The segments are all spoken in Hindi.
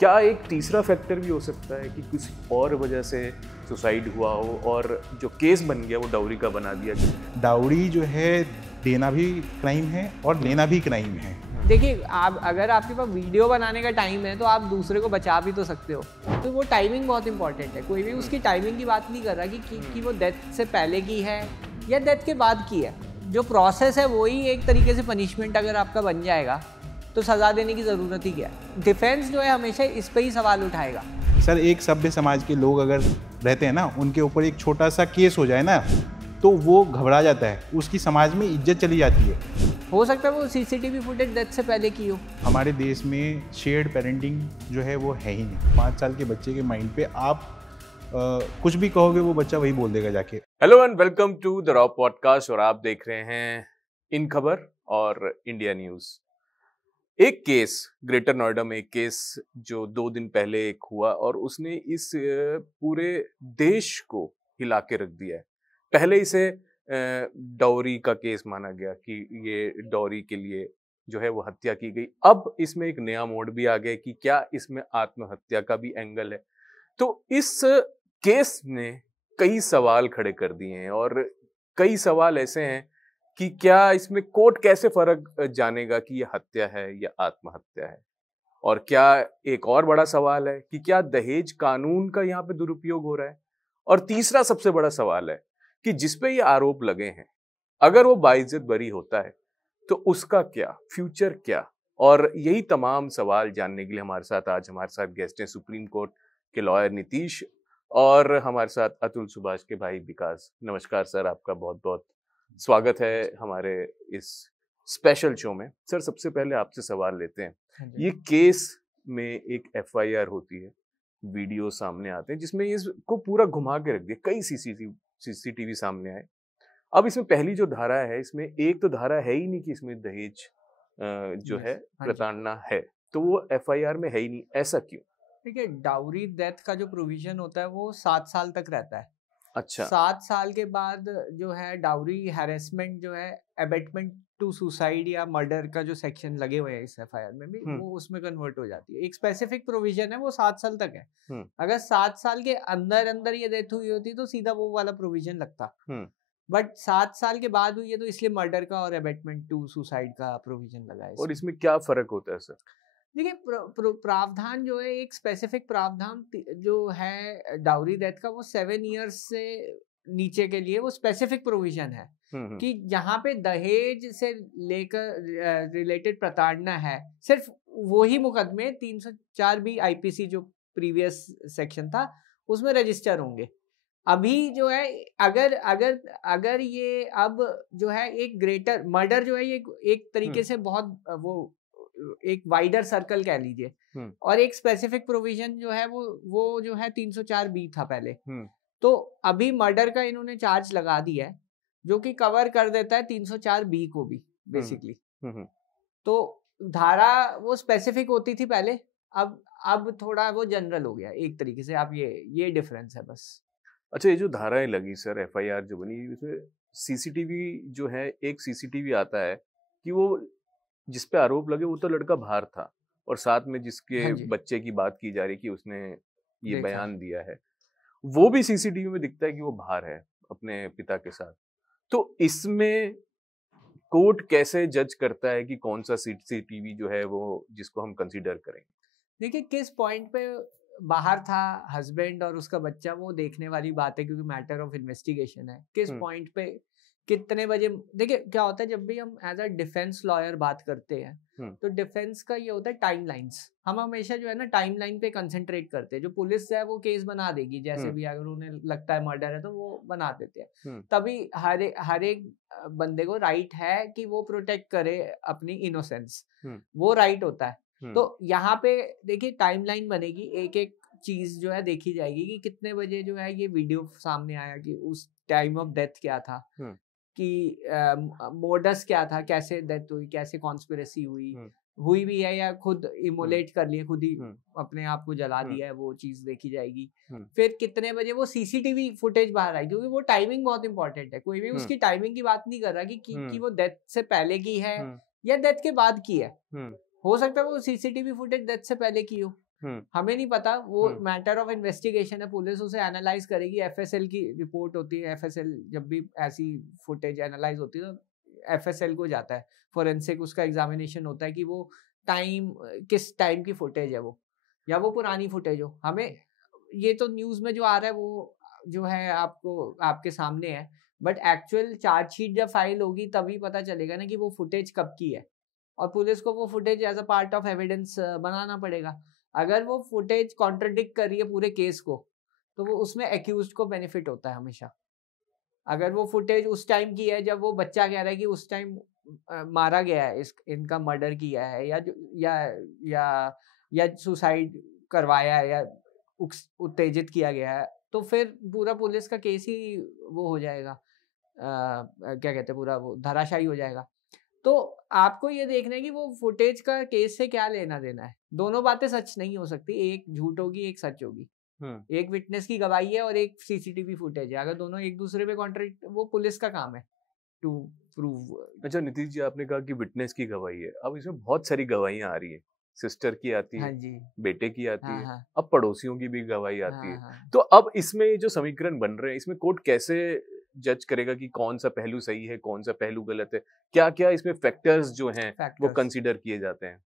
क्या एक तीसरा फैक्टर भी हो सकता है कि किसी और वजह से सुसाइड हुआ हो और जो केस बन गया वो डाउरी का बना दिया? डाउरी जो है देना भी क्राइम है और लेना भी क्राइम है। देखिए, आप अगर आपके पास वीडियो बनाने का टाइम है तो आप दूसरे को बचा भी तो सकते हो। तो वो टाइमिंग बहुत इंपॉर्टेंट है। कोई भी उसकी टाइमिंग की बात नहीं कर रहा कि वो डेथ से पहले की है या डेथ के बाद की है। जो प्रोसेस है वही एक तरीके से पनिशमेंट अगर आपका बन जाएगा तो सज़ा देने की ज़रूरत ही क्या है। डिफेंस जो है हमेशा इस पर ही सवाल उठाएगा। सर, एक सभ्य समाज के लोग अगर रहते हैं ना, उनके ऊपर एक छोटा सा केस हो जाए ना तो वो घबरा जाता है, उसकी समाज में इज्जत चली जाती है। हो सकता है वो सीसीटीवी फुटेज डेथ से पहले की हो। हमारे देश में शेयर्ड पेरेंटिंग जो है वो है ही नहीं। 5 साल के बच्चे के माइंड पे आप कुछ भी कहोगे वो बच्चा वही बोल देगा जाके। Hello and welcome to the raw podcast और आप देख रहे हैं इन खबर और इंडिया न्यूज। एक केस ग्रेटर नोएडा में, एक केस जो 2 दिन पहले एक हुआ और उसने इस पूरे देश को हिला के रख दिया है। पहले इसे डाउरी का केस माना गया कि ये डाउरी के लिए जो है वो हत्या की गई। अब इसमें एक नया मोड़ भी आ गया कि क्या इसमें आत्महत्या का भी एंगल है। तो इस केस ने कई सवाल खड़े कर दिए हैं और कई सवाल ऐसे हैं कि क्या इसमें कोर्ट कैसे फर्क जानेगा कि ये हत्या है या आत्महत्या है। और क्या एक और बड़ा सवाल है कि क्या दहेज कानून का यहाँ पे दुरुपयोग हो रहा है। और तीसरा सबसे बड़ा सवाल है कि जिसपे ये आरोप लगे हैं, अगर वो बाइज्जत बरी होता है तो उसका क्या फ्यूचर क्या। और यही तमाम सवाल जानने के लिए हमारे साथ गेस्ट हैं सुप्रीम कोर्ट के लॉयर नीतीश और हमारे साथ अतुल सुभाष के भाई विकास। नमस्कार सर, आपका बहुत बहुत स्वागत है हमारे इस स्पेशल शो में। सर, सबसे पहले आपसे सवाल लेते हैं। ये केस में एक एफआईआर होती है, वीडियो सामने आते हैं जिसमें इसको पूरा घुमा के रख दिया, कई सीसीटीवी सामने आए। अब इसमें पहली जो धारा है, इसमें एक तो धारा है ही नहीं कि इसमें दहेज जो है प्रताड़ना है, तो वो एफआईआर में है ही नहीं। ऐसा क्यों? देखिए, डाउरी डेथ का जो प्रोविजन होता है वो 7 साल तक रहता है। अच्छा। 7 साल के बाद जो है डाउरी हैरेसमेंट जो है अबेटमेंट टू सुसाइड या मर्डर का जो सेक्शन लगे हुए हैं इस एफआईआर में भी, वो उसमें कन्वर्ट हो जाती है। एक स्पेसिफिक प्रोविजन है, वो 7 साल तक है। अगर 7 साल के अंदर अंदर ये डेथ हुई होती तो सीधा वो वाला प्रोविजन लगता। बट 7 साल के बाद हुई है तो इसलिए मर्डर का और अबेटमेंट टू सुसाइड का प्रोविजन लगा है। और इसमें क्या फर्क होता है सर? देखिए, प्रावधान जो है, एक स्पेसिफिक प्रावधान जो है डाउरी डेथ का, वो 7 इयर्स से नीचे के लिए वो स्पेसिफिक प्रोविजन है कि जहाँ पे दहेज से लेकर रिलेटेड प्रताड़ना है, सिर्फ वही मुकदमे 304 बी आईपीसी जो प्रीवियस सेक्शन था उसमें रजिस्टर होंगे। अभी जो है अगर अगर अगर ये अब जो है एक ग्रेटर मर्डर जो है, ये एक तरीके से बहुत वो एक वाइडर सर्कल कह लीजिए, और एक स्पेसिफिक प्रोविजन जो है वो जो है 304 बी था पहले। तो अभी मर्डर का इन्होंने चार्ज लगा दिया है जो कि कवर कर देता है 304 बी को भी बेसिकली। तो धारा वो स्पेसिफिक होती थी पहले, अब थोड़ा वो जनरल हो गया एक तरीके से। आप ये डिफरेंस है बस। अच्छा, ये जो धाराएं लगी सर, एफआईआर जो बनी, इसमें सीसीटीवी जो है, एक सीसीटीवी आता है कि वो जिस पे आरोप लगे वो तो लड़का बाहर था और साथ में जिसके बच्चे की बात की जा रही कि उसने ये बयान दिया है, वो भी सीसीटीवी में दिखता है कि वो बाहर है अपने पिता के साथ। तो इसमें कोर्ट कैसे जज करता है कि कौन सा सीसीटीवी जो है वो जिसको हम कंसीडर करेंगे? देखिए, किस पॉइंट पे बाहर था हस्बैंड और उसका बच्चा, वो देखने वाली बात है क्योंकि मैटर ऑफ इन्वेस्टिगेशन है। किस पॉइंट पे कितने बजे, देखिए क्या होता है जब भी हम एज अ डिफेंस लॉयर बात करते हैं तो डिफेंस का ये होता है टाइमलाइंस। हम हमेशा जो है ना टाइमलाइन पे कंसंट्रेट करते हैं। जो पुलिस है वो केस बना देगी, जैसे भी अगर उन्हें लगता है मर्डर है तो वो बना देते हैं। तभी हर एक बंदे को राइट है कि वो प्रोटेक्ट करे अपनी इनोसेंस, वो राइट होता है। तो यहाँ पे देखिए टाइमलाइन बनेगी, एक एक चीज जो है देखी जाएगी कि कितने बजे जो है ये वीडियो सामने आया, कि उस टाइम ऑफ डेथ क्या था, कि मोडस क्या था, कैसे डेथ हुई, कैसे कॉन्स्पिरेसी हुई भी है या खुद इमोलेट कर लिए, खुद ही अपने आप को जला दिया है, वो चीज देखी जाएगी। फिर कितने बजे वो सीसीटीवी फुटेज बाहर आई, क्योंकि वो टाइमिंग बहुत इंपॉर्टेंट है। कोई भी उसकी टाइमिंग की बात नहीं कर रहा कि वो डेथ से पहले की है या डेथ के बाद की है। हो सकता है वो सीसीटीवी फुटेज डेथ से पहले की हो। हमें नहीं पता, वो मैटर ऑफ इन्वेस्टिगेशन है, पुलिस उसे एनालाइज करेगी, एफएसएल की रिपोर्ट होती है, एफएसएल जब भी ऐसी फुटेज एनालाइज होती है तो एफएसएल को जाता है, फोरेंसिक उसका एग्जामिनेशन होता है कि वो टाइम किस टाइम की फुटेज है वो, या वो पुरानी फुटेज हो। हमें ये तो न्यूज में जो आ रहा है वो जो है आपको आपके सामने है, बट एक्चुअल चार्जशीट जब फाइल होगी तभी पता चलेगा ना कि वो फुटेज कब की है, और पुलिस को वो footage as a part of evidence बनाना पड़ेगा। अगर वो फुटेज कॉन्ट्रडिक्ट कर रही है पूरे केस को तो वो उसमें एक्यूज्ड को बेनिफिट होता है हमेशा। अगर वो फुटेज उस टाइम की है जब वो बच्चा कह रहा है कि उस टाइम मारा गया है, इनका मर्डर किया है या सुसाइड करवाया है या उत्तेजित किया गया है, तो फिर पूरा पुलिस का केस ही वो हो जाएगा, क्या कहते हैं, पूरा वो धराशायी हो जाएगा। तो आपको ये देखना है कि वो फुटेज का केस से क्या लेना देना है। दोनों बातें सच नहीं हो सकती, एक झूठ होगी एक सच होगी, एक विटनेस की गवाही है और एक सीसीटीवी फुटेज है, अगर दोनों एक दूसरे पे कॉन्ट्रडिक्ट, वो पुलिस का काम है टू प्रूव। अच्छा नीतीश जी, आपने कहा कि विटनेस की गवाही है, अब इसमें बहुत सारी गवाहियां आ रही है, सिस्टर की आती है, हाँ जी, बेटे की आती हाँ, है, हाँ, अब पड़ोसियों की भी गवाही आती हाँ, है। हाँ। तो अब इसमें ये जो समीकरण बन रहे हैं, इसमें कोर्ट कैसे जज करेगा कि कौन सा पहलू सही है, कौन सा पहलू गलत है? क्या क्या इसमें फैक्टर्स जो हैं वो कंसीडर किए जाते हैं?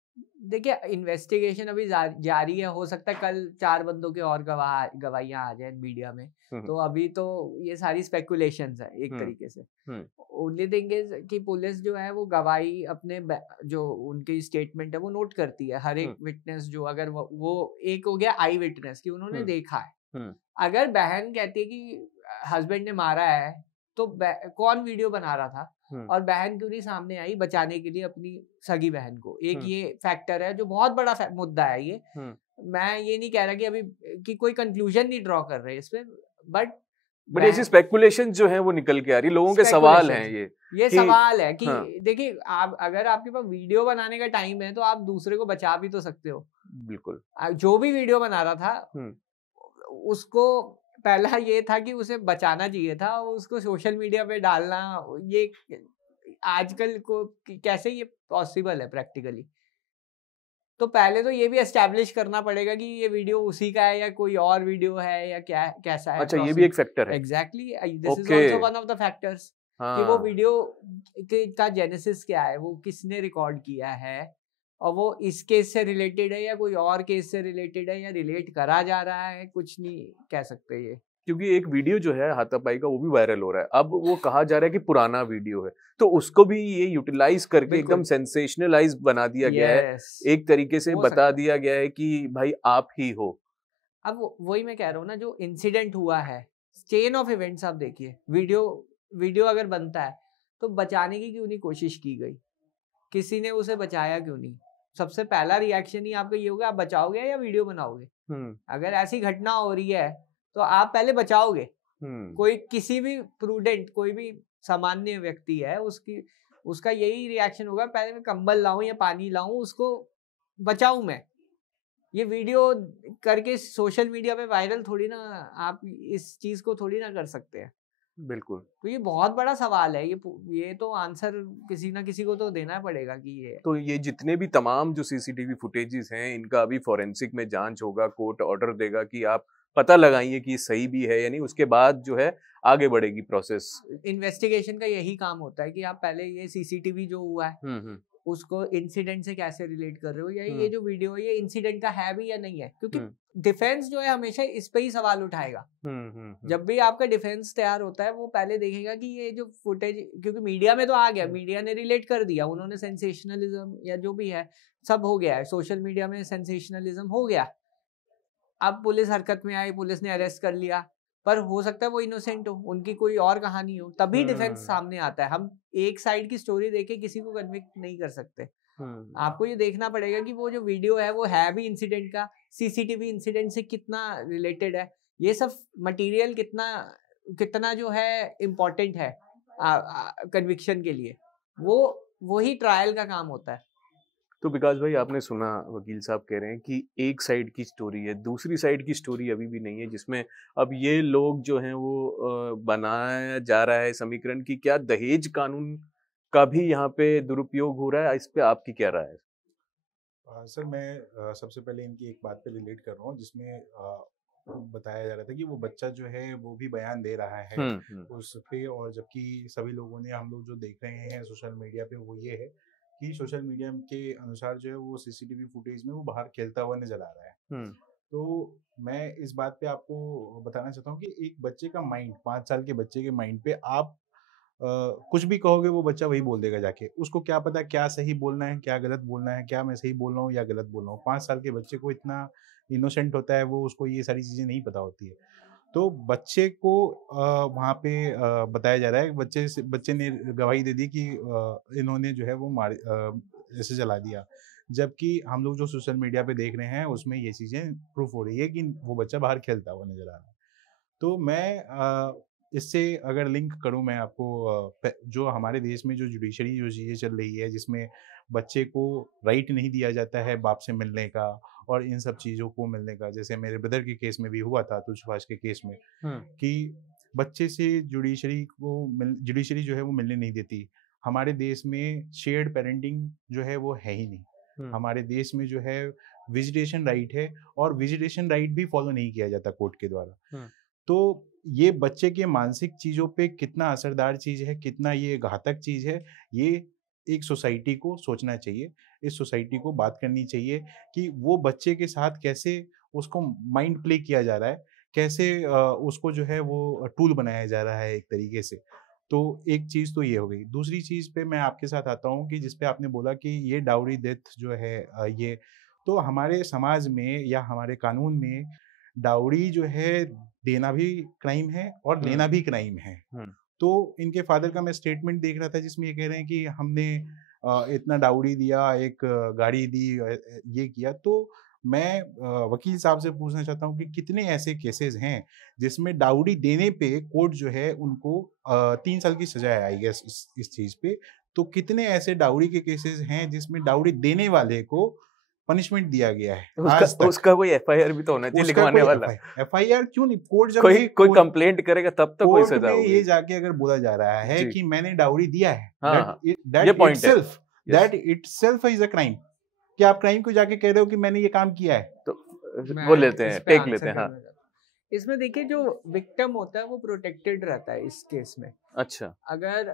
देखिए, इन्वेस्टिगेशन अभी जारी है, हो सकता है कल 4 बंदों के और गवाहियां आ जाए मीडिया में, तो अभी तो ये सारी स्पेकुलेशंस है एक तरीके से। ओनली थिंग इज कि पुलिस जो है वो गवाही अपने जो उनकी स्टेटमेंट है वो नोट करती है, हर एक विटनेस जो, अगर वो एक हो गया आई विटनेस कि उन्होंने देखा है। अगर बहन कहती है कि हस्बैंड ने मारा है तो कौन वीडियो बना रहा था और बहन क्यों नहीं सामने आई बचाने के लिए अपनी सगी बहन को, एक ये फैक्टर है जो बहुत बड़ा मुद्दा है ये। मैं ये नहीं कह रहा कि अभी कि कोई कंक्लूजन नहीं ड्रॉ कर रहे इस पे, बट ऐसी स्पेकुलेशन जो है वो निकल के आ रही, लोगों के सवाल हैं ये सवाल है कि देखिए, आप अगर आपके पास वीडियो बनाने का टाइम है तो आप दूसरे को बचा भी तो सकते हो। बिल्कुल, जो भी वीडियो बना रहा था उसको पहला ये था कि उसे बचाना चाहिए था, उसको सोशल मीडिया पे डालना ये आजकल को कैसे ये पॉसिबल है प्रैक्टिकली। तो पहले तो ये भी एस्टैब्लिश करना पड़ेगा कि ये वीडियो उसी का है या कोई और वीडियो है या क्या कैसा है। अच्छा, ये भी एक फैक्टर है। Exactly, this is also one of the factors कि वो वीडियो का जेनेसिस क्या है, वो किसने रिकॉर्ड किया है और वो इस केस से रिलेटेड है या कोई और केस से रिलेटेड है या रिलेट करा जा रहा है, कुछ नहीं कह सकते ये। क्योंकि एक वीडियो जो है हाथापाई का वो भी वायरल हो रहा है, अब वो कहा जा रहा है कि पुराना वीडियो है, तो उसको भी ये यूटिलाइज करके एकदम सेंसेशनलाइज बना दिया गया है, एक तरीके से बता दिया गया है कि भाई आप ही हो। अब वही मैं कह रहा हूँ ना, जो इंसिडेंट हुआ है, चेन ऑफ इवेंट्स आप देखिए, वीडियो अगर बनता है तो बचाने की क्यों नहीं कोशिश की गई, किसी ने उसे बचाया क्यों नहीं? सबसे पहला रिएक्शन ही आपका ये होगा, आप बचाओगे या वीडियो बनाओगे? अगर ऐसी घटना हो रही है तो आप पहले बचाओगे। कोई किसी भी प्रूडेंट, कोई भी सामान्य व्यक्ति है, उसका यही रिएक्शन होगा, पहले मैं कंबल लाऊं या पानी लाऊं, उसको बचाऊं मैं। ये वीडियो करके सोशल मीडिया पे वायरल थोड़ी ना, आप इस चीज को थोड़ी ना कर सकते हैं। बिल्कुल, तो ये बहुत बड़ा सवाल है, ये तो आंसर किसी ना किसी को तो देना पड़ेगा कि ये। तो ये जितने भी तमाम जो सीसीटीवी फुटेजेस हैं, इनका अभी फोरेंसिक में जांच होगा, कोर्ट ऑर्डर देगा कि आप पता लगाइए कि सही भी है या नहीं, उसके बाद जो है आगे बढ़ेगी प्रोसेस। इन्वेस्टिगेशन का यही काम होता है कि आप पहले ये सीसीटीवी जो हुआ है उसको इंसिडेंट से कैसे रिलेट कर रहे हो, या ये जो वीडियो है ये इंसिडेंट का है भी या नहीं है, क्योंकि डिफेंस जो है हमेशा इस पे ही सवाल उठाएगा। जब भी आपका डिफेंस तैयार होता है वो पहले देखेगा कि ये जो फुटेज, क्योंकि मीडिया में तो आ गया, मीडिया ने रिलेट कर दिया, उन्होंने सेंसेशनलिज्म या जो भी है सब हो गया है, सोशल मीडिया में सेंसेशनलिज्म हो गया। अब पुलिस हरकत में आई, पुलिस ने अरेस्ट कर लिया, पर हो सकता है वो इनोसेंट हो, उनकी कोई और कहानी हो, तभी डिफेंस सामने आता है। हम एक साइड की स्टोरी देके किसी को कन्विक्ट नहीं कर सकते। आपको ये देखना पड़ेगा कि वो जो वीडियो है वो है भी इंसिडेंट का, सीसीटीवी इंसिडेंट से कितना रिलेटेड है, ये सब मटेरियल कितना जो है इम्पोर्टेंट है कन्विक्शन के लिए, वो ही ट्रायल का काम होता है। तो विकास भाई, आपने सुना वकील साहब कह रहे हैं कि एक साइड की स्टोरी है, दूसरी साइड की स्टोरी अभी भी नहीं है, जिसमें अब ये लोग जो हैं वो बनाया जा रहा है समीकरण की क्या दहेज कानून का भी यहाँ पे दुरुपयोग हो रहा है, इस पे आपकी क्या राय है? सर मैं सबसे पहले इनकी एक बात पे रिलेट कर रहा हूँ जिसमें बताया जा रहा था कि वो बच्चा जो है वो भी बयान दे रहा है उस पे, और जबकि सभी लोगों ने, हम लोग जो देख रहे हैं सोशल मीडिया पे वो ये है कि सोशल मीडिया के अनुसार जो है वो सीसीटीवी फुटेज में वो बाहर खेलता हुआ नजर आ रहा है। तो मैं इस बात पे आपको बताना चाहता हूँ कि एक बच्चे का माइंड, 5 साल के बच्चे के माइंड पे आप कुछ भी कहोगे वो बच्चा वही बोल देगा जाके। उसको क्या पता क्या सही बोलना है, क्या गलत बोलना है, क्या मैं सही बोल रहा हूँ या गलत बोल रहा हूँ। 5 साल के बच्चे को इतना इनोसेंट होता है वो, उसको ये सारी चीज़ें नहीं पता होती है। तो बच्चे को वहाँ पे बताया जा रहा है, बच्चे ने गवाही दे दी कि इन्होंने जो है वो ऐसे जला दिया। जबकि हम लोग जो सोशल मीडिया पे देख रहे हैं उसमें ये चीज़ें प्रूफ हो रही है कि वो बच्चा बाहर खेलता हुआ नज़र आ रहा है। तो मैं इससे अगर लिंक करूं मैं आपको, जो हमारे देश में जो जुडिशरी जो चीज़ें चल रही है जिसमें बच्चे को राइट नहीं दिया जाता है बाप से मिलने का और इन सब चीज़ों को मिलने का, जैसे मेरे ब्रदर के केस में भी हुआ था, अतुल सुभाष के केस में, कि बच्चे से जुडिशरी जो है वो मिलने नहीं देती। हमारे देश में शेयर्ड पेरेंटिंग जो है वो है ही नहीं। हमारे देश में जो है विजिटेशन राइट है और विजिटेशन राइट भी फॉलो नहीं किया जाता कोर्ट के द्वारा। तो ये बच्चे के मानसिक चीज़ों पे कितना असरदार चीज़ है, कितना ये घातक चीज़ है, ये एक सोसाइटी को सोचना चाहिए। इस सोसाइटी को बात करनी चाहिए कि वो बच्चे के साथ कैसे उसको माइंड प्ले किया जा रहा है, कैसे उसको जो है वो टूल बनाया जा रहा है एक तरीके से। तो एक चीज़ तो ये हो गई। दूसरी चीज़ पे मैं आपके साथ आता हूँ कि जिस पे आपने बोला कि ये डाउरी डेथ जो है, ये तो हमारे समाज में या हमारे कानून में डाउरी जो है देना भी क्राइम है और लेना भी क्राइम है। तो इनके फादर का मैं स्टेटमेंट देख रहा था जिसमें ये कह रहे हैं कि हमने इतना डाउरी दिया, एक गाड़ी दी, ये किया। तो मैं वकील साहब से पूछना चाहता हूँ कि कितने ऐसे केसेस हैं जिसमें डाउरी देने पे कोर्ट जो है उनको 3 साल की सजा है आई गेस इस चीज पे। तो कितने ऐसे डाउरी के केसेस हैं जिसमें डाउरी देने वाले को पनिशमेंट दिया गया है? उसका कोई एफआईआर भी तो होना चाहिए लिखवाने वाला। एफआईआर क्यों नहीं? कोर्ट जब कोई कंप्लेंट करेगा तब तो कोई सजा होगी। ये जाके अगर बोला जा रहा है कि मैंने डाउरी दिया है, that itself is a crime. कि आप क्राइम को जाके कह रहे हो कि मैंने ये काम किया है, तो वो लेते हैं, टेक लेते हैं। हाँ, इसमें देखिए जो विक्टिम होता है वो प्रोटेक्टेड रहता है इस केस में। अच्छा, अगर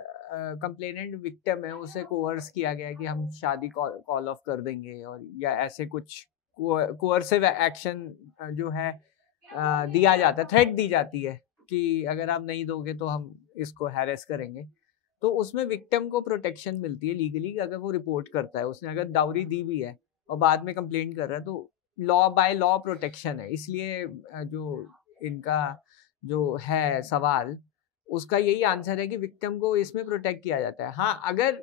कंप्लेनेंट विक्टिम है, उसे कोवर्स किया गया है कि हम शादी कॉल ऑफ कर देंगे और या ऐसे कुछ कोवर्सिव एक्शन जो है दिया जाता है, थ्रेट दी जाती है कि अगर आप नहीं दोगे तो हम इसको हैरेस करेंगे, तो उसमें विक्टिम को प्रोटेक्शन मिलती है लीगली। अगर वो रिपोर्ट करता है, उसने अगर डाउरी दी भी है और बाद में कंप्लेंट कर रहा है, तो लॉ बाय लॉ प्रोटेक्शन है। इसलिए जो इनका जो है सवाल, उसका यही आंसर है कि विक्टिम को इसमें प्रोटेक्ट किया जाता है। हाँ, अगर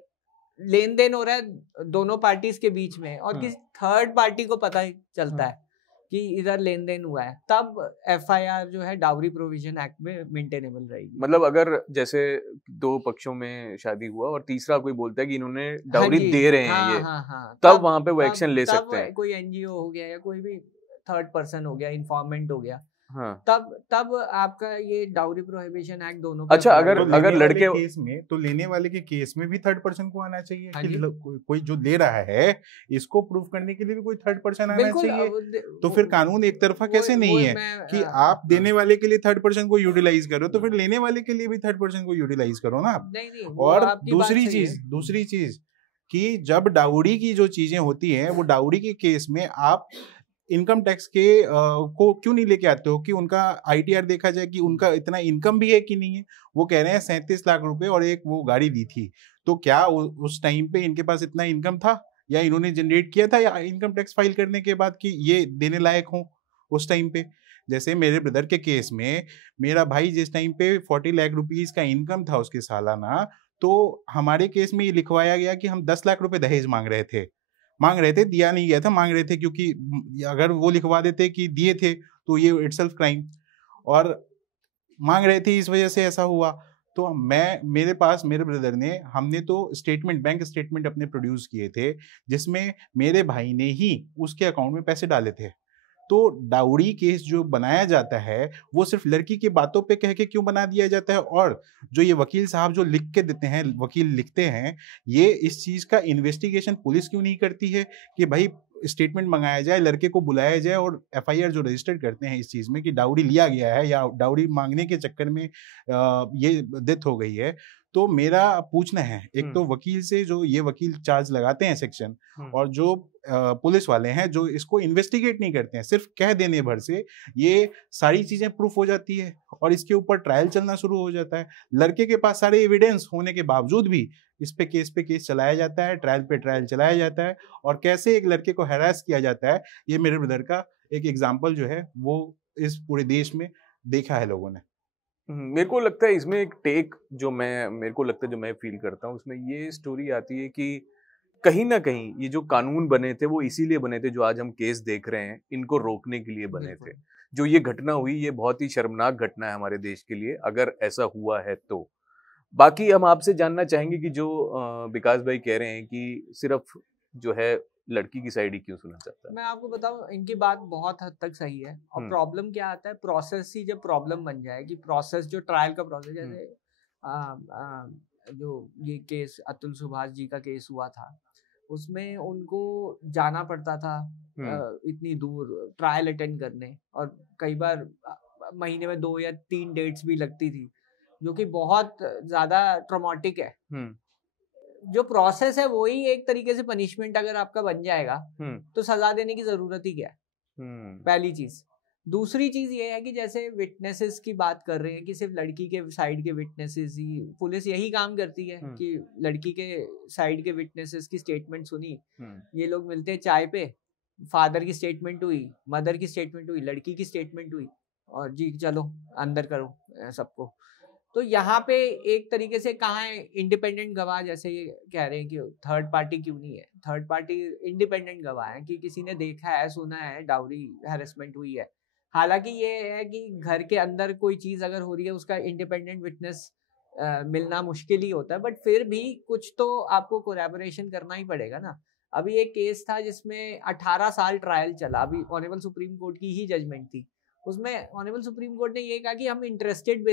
लेन देन हो रहा है दोनों पार्टीज के बीच में और किसी थर्ड पार्टी को पता चलता है कि इधर लेन देन हुआ है, तब एफआईआर जो है डाउरी प्रोविजन एक्ट में मेंटेनेबल रहेगी। मतलब अगर जैसे 2 पक्षों में शादी हुआ और तीसरा कोई बोलता है कि इन्होंने डाउरी दे रहे हैं, ये तब वहां पे वो एक्शन ले सकते हैं। कोई एनजीओ हो गया या कोई भी थर्ड पर्सन हो गया, इन्फॉर्मेंट हो गया, हाँ, तब आपका ये डाउरी प्रोहिबिशन एक्ट दोनों। अच्छा, अगर लड़के केस में, तो लेने वाले के केस में भी थर्ड पर्सन को आना चाहिए कि कोई जो ले रहा है इसको प्रूव करने के लिए भी कोई थर्ड पर्सन आना चाहिए। तो फिर कानून एक तरफा कैसे नहीं है कि आप देने वाले के लिए थर्ड पर्सन को यूटिलाइज करो, तो फिर लेने वाले के लिए भी थर्ड पर्सन को यूटिलाइज करो ना आप। और दूसरी चीज कि जब डाउरी की जो चीजें होती हैं, वो डाउरी के केस में आप इनकम टैक्स के को क्यों नहीं लेके आते हो कि उनका आईटीआर देखा जाए कि उनका इतना इनकम भी है कि नहीं है। वो कह रहे हैं 37 लाख रुपए और एक वो गाड़ी दी थी, तो क्या उस टाइम पे इनके पास इतना इनकम था या इन्होंने जनरेट किया था या इनकम टैक्स फाइल करने के बाद कि ये देने लायक हो उस टाइम पे। जैसे मेरे ब्रदर के केस में मेरा भाई जिस टाइम पे 40 लाख रुपीज का इनकम था उसके सालाना, तो हमारे केस में ये लिखवाया गया कि हम 10 लाख रुपए दहेज मांग रहे थे, दिया नहीं गया था, मांग रहे थे, क्योंकि अगर वो लिखवा देते कि दिए थे तो ये इटसेल्फ क्राइम, और मांग रहे थे इस वजह से ऐसा हुआ। तो मेरे पास मेरे ब्रदर ने, हमने तो बैंक स्टेटमेंट अपने प्रोड्यूस किए थे जिसमें मेरे भाई ने ही उसके अकाउंट में पैसे डाले थे। तो डाउरी केस जो बनाया जाता है वो सिर्फ लड़की की बातों पे कह के क्यों बना दिया जाता है, और जो ये वकील साहब जो लिख के देते हैं, वकील लिखते हैं, ये इस चीज का इन्वेस्टिगेशन पुलिस क्यों नहीं करती है कि भाई स्टेटमेंट मंगाया जाए, लड़के को बुलाया जाए और एफआईआर जो रजिस्टर करते हैं इस चीज में कि डाउरी लिया गया है या डाउरी मांगने के चक्कर में ये डेथ हो गई है। तो मेरा पूछना है, एक तो वकील से, जो ये वकील चार्ज लगाते हैं सेक्शन, और जो पुलिस वाले हैं जो इसको इन्वेस्टिगेट नहीं करते हैं, सिर्फ कह देने भर से ये सारी चीजें प्रूफ हो जाती है और इसके ऊपर ट्रायल चलना शुरू हो जाता है। लड़के के पास सारे एविडेंस होने के बावजूद भी इस पे केस चलाया जाता है, ट्रायल पे ट्रायल चलाया जाता है, और कैसे एक लड़के को हैरास किया जाता है, ये मेरे ब्रदर का एक एग्जाम्पल जो है वो इस पूरे देश में देखा है लोगों ने। मेरे को लगता है इसमें एक टेक जो मेरे को लगता है, जो मैं फील करता हूँ, उसमें ये स्टोरी आती है कि कहीं ना कहीं ये जो कानून बने थे वो इसीलिए बने थे, जो आज हम केस देख रहे हैं इनको रोकने के लिए बने थे। जो ये घटना हुई ये बहुत ही शर्मनाक घटना है हमारे देश के लिए, अगर ऐसा हुआ है तो। बाकी हम आपसे जानना चाहेंगे कि जो विकास भाई कह रहे हैं कि सिर्फ जो है लड़की की साइड ही क्यों सुना चाहता है। मैं आपको बताऊं, इनकी बात बहुत हद तक सही है, और प्रॉब्लम क्या आता है, प्रोसेस ही जब प्रॉब्लम बन जाए कि प्रोसेस, जो ट्रायल का प्रोसेस, जैसे जो ये केस अतुल सुभाष जी का केस हुआ था, उसमें उनको जाना पड़ता था इतनी दूर ट्रायल अटेंड करने, और कई बार महीने में 2 या 3 डेट्स भी लगती थी, जो कि बहुत ज्यादा ट्रॉमेटिक है। जो प्रोसेस है वही एक तरीके से पनिशमेंट अगर आपका बन जाएगा तो सजा देने की जरूरत ही क्या है, पहली चीज। दूसरी चीज ये है कि जैसे विटनेसेस की बात कर रहे हैं कि सिर्फ लड़की के साइड के विटनेसेस ही, पुलिस यही काम करती है कि लड़की के साइड के विटनेसेस की स्टेटमेंट सुनी, ये लोग मिलते हैं चाय पे, फादर की स्टेटमेंट हुई, मदर की स्टेटमेंट हुई, लड़की की स्टेटमेंट हुई, और जी चलो अंदर करो सबको। तो यहाँ पे एक तरीके से कहाँ है इंडिपेंडेंट गवाह, जैसे ये कह रहे हैं कि थर्ड पार्टी क्यों नहीं है, थर्ड पार्टी इंडिपेंडेंट गवाह है कि किसी ने देखा है, सुना है, डाउरी हैरेसमेंट हुई है। हालांकि ये है कि घर के अंदर कोई चीज अगर हो रही है उसका इंडिपेंडेंट विटनेस मिलना मुश्किल ही होता है, बट फिर भी कुछ तो आपको कोलैबोरेशन करना ही पड़ेगा ना। अभी एक केस था जिसमें 18 साल ट्रायल चला, अभी ऑनरेबल सुप्रीम कोर्ट की ही जजमेंट थी, उसमें ऑनरेबल सुप्रीम कोर्ट ने ये कहा कि हम इंटरेस्टेड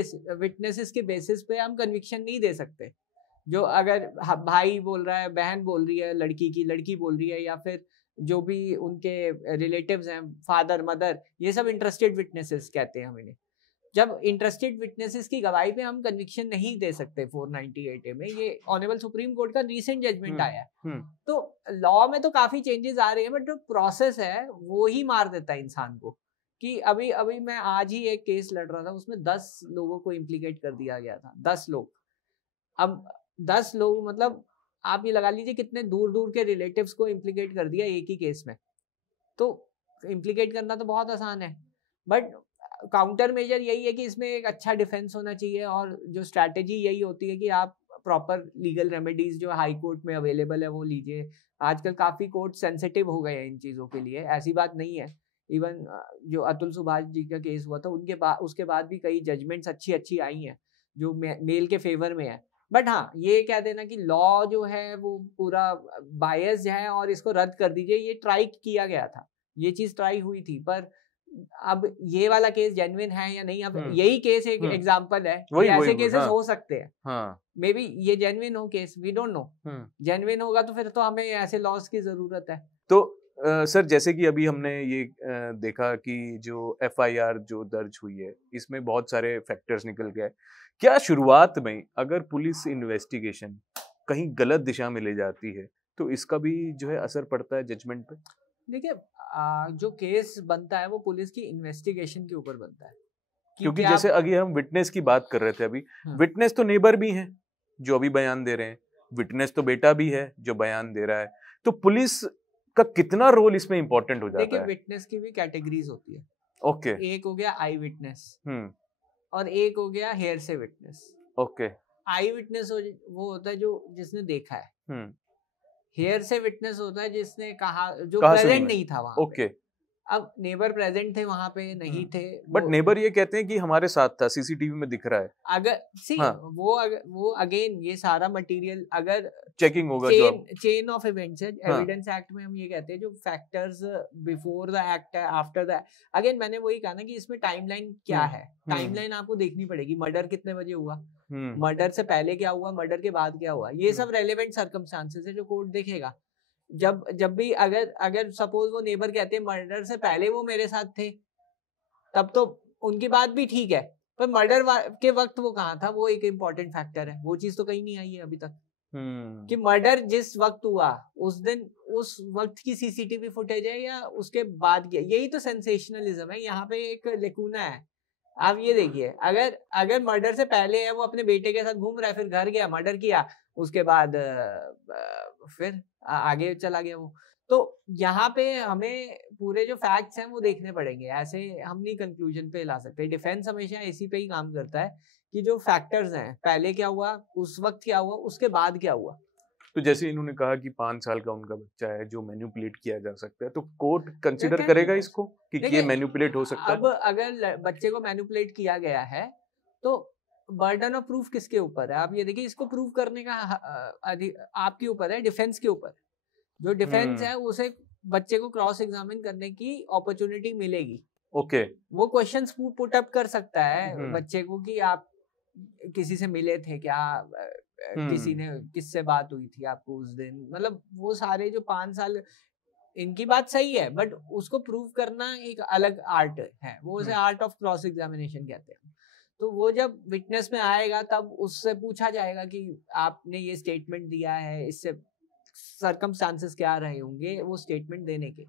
विटनेसेस के बेसिस पे हम कन्विक्शन नहीं दे सकते। जो अगर भाई बोल रहा है, बहन बोल रही है लड़की की, लड़की बोल रही है, या फिर जो भी उनके रिलेटिव्स हैं, फादर मदर, ये सब इंटरेस्टेड विटनेसेस कहते हैं हम इन्हें। जब इंटरेस्टेड विटनेसेस की गवाही पे हम कन्विक्शन नहीं दे सकते 498A में, ये ऑनरेबल सुप्रीम कोर्ट का रीसेंट जजमेंट आया है। तो लॉ में तो काफी चेंजेस आ रहे हैं, बट जो प्रोसेस है वो ही मार देता है इंसान को। कि अभी मैं आज ही एक केस लड़ रहा था, उसमें 10 लोगों को इम्प्लीकेट कर दिया गया था, 10 लोग। अब 10 लोग मतलब आप ये लगा लीजिए कितने दूर दूर के रिलेटिव्स को इम्प्लीकेट कर दिया एक ही केस में। तो इम्प्लीकेट करना तो बहुत आसान है, बट काउंटर मेजर यही है कि इसमें एक अच्छा डिफेंस होना चाहिए, और जो स्ट्रैटेजी यही होती है कि आप प्रॉपर लीगल रेमेडीज जो हाई कोर्ट में अवेलेबल है वो लीजिए। आजकल काफ़ी कोर्ट सेंसिटिव हो गए हैं इन चीज़ों के लिए, ऐसी बात नहीं है। इवन जो अतुल सुभाष जी का केस हुआ था उनके बाद, उसके बाद भी कई जजमेंट्स अच्छी आई हैं जो मेल के फेवर में है। बट हाँ, ये कह देना कि लॉ जो है वो पूरा बायस्ड है और इसको रद्द कर दीजिए, ये ट्राई किया गया था, ये चीज़ ट्राई हुई थी, पर अब ये वाला केस जेन्युइन है या नहीं, अब यही केस एक एग्जांपल है, ऐसे केसेस हो सकते हैं, मे बी ये जेन्युइन हो case, we don't know. Genuine होगा तो फिर तो हमें ऐसे लॉस की जरूरत है। तो सर, जैसे कि अभी हमने ये देखा कि जो एफआईआर जो दर्ज हुई है इसमें बहुत सारे फैक्टर्स निकल गए। क्या शुरुआत में अगर पुलिस इन्वेस्टिगेशन कहीं गलत दिशा में ले जाती है तो इसका भी जो है असर पड़ता है जजमेंट पे? देखिए, जो केस बनता है वो पुलिस की इन्वेस्टिगेशन के ऊपर बनता है, क्योंकि जैसे अभी हम विटनेस की बात कर रहे थे, अभी विटनेस तो नेबर भी हैं जो अभी बयान दे रहे हैं, विटनेस तो बेटा भी है जो बयान दे रहा है, तो पुलिस का कितना रोल इसमें इंपॉर्टेंट हो जाता है? देखिए, विटनेस की भी कैटेगरीज होती है। ओके। एक हो गया आई विटनेस, और एक हो गया हेयर से विटनेस। ओके। आई विटनेस वो होता है जो जिसने देखा है, हेयर से विटनेस होता है जिसने कहा, जो प्रेजेंट नहीं था वहां। ओके। अब नेबर प्रेजेंट थे वहां पे, नहीं थे, बट नेबर ये कहते हैं कि हमारे साथ था, सीसीटीवी में दिख रहा है। अगर हाँ। वो अगेन ये सारा मटेरियल अगर चेकिंग होगा, चेन ऑफ इवेंट्स है, हाँ। एविडेंस एक्ट में हम ये कहते हैं जो फैक्टर्स बिफोर द एक्ट है, आफ्टर द, अगेन मैंने वही कहा ना कि इसमें टाइमलाइन क्या है, टाइमलाइन आपको देखनी पड़ेगी। मर्डर कितने बजे हुआ, मर्डर से पहले क्या हुआ, मर्डर के बाद क्या हुआ, ये सब रेलेवेंट सर्कमस्टांसेस है जो कोर्ट देखेगा। जब भी अगर सपोज वो नेबर कहते हैं मर्डर से पहले वो मेरे साथ थे, तब तो उनकी बात भी ठीक है, पर मर्डर के वक्त वो कहाँ था, वो एक इम्पोर्टेंट फैक्टर है। वो चीज तो कहीं नहीं आई है अभी तक कि मर्डर जिस वक्त हुआ उस दिन उस वक्त की सीसीटीवी फुटेज है या उसके बाद की। यही तो सेंसेशनलिज्म है, यहाँ पे एक लेकुना है। आप ये देखिए, अगर मर्डर से पहले है वो अपने बेटे के साथ घूम रहा है, फिर घर गया, मर्डर किया, उसके बाद फिर आगे चला गया वो, तो यहाँ पे हमें पूरे जो फैक्ट्स हैं वो देखने पड़ेंगे। ऐसे हम नहीं कंक्लूजन पे ला सकते। डिफेंस हमेशा इसी पे ही काम करता है कि जो फैक्टर्स हैं, पहले क्या हुआ, उस वक्त क्या हुआ, उसके बाद क्या हुआ। तो जैसे इन्होंने कहा कि 5 साल का उनका बच्चा है जो मैनिपुलेट किया जा सकता है, तो कोर्ट कंसीडर करेगा इसको कि ये मैनिपुलेट हो सकता है? अब अगर बच्चे को मैनिपुलेट किया गया है तो बर्डन ऑफ प्रूफ किसके ऊपर है? आप ये देखिए, इसको प्रूव करने का आपके ऊपर है, डिफेंस के ऊपर। जो डिफेंस है उसे बच्चे को क्रॉस एग्जामिन करने की अपॉर्चुनिटी मिलेगी। ओके, वो क्वेश्चंस पुट अप कर सकता है बच्चे को कि आप किसी से मिले थे क्या, किसी ने किससे बात हुई थी आपको उस दिन, मतलब वो सारे जो 5 साल, इनकी बात सही है, बट उसको प्रूव करना एक अलग आर्ट है, वो उसे आर्ट ऑफ क्रॉस एग्जामिनेशन कहते हैं। तो वो जब विटनेस में आएगा तब उससे पूछा जाएगा कि आपने ये स्टेटमेंट दिया है, इससे सर्कमस्टांसेस क्या रहे होंगे वो स्टेटमेंट देने के।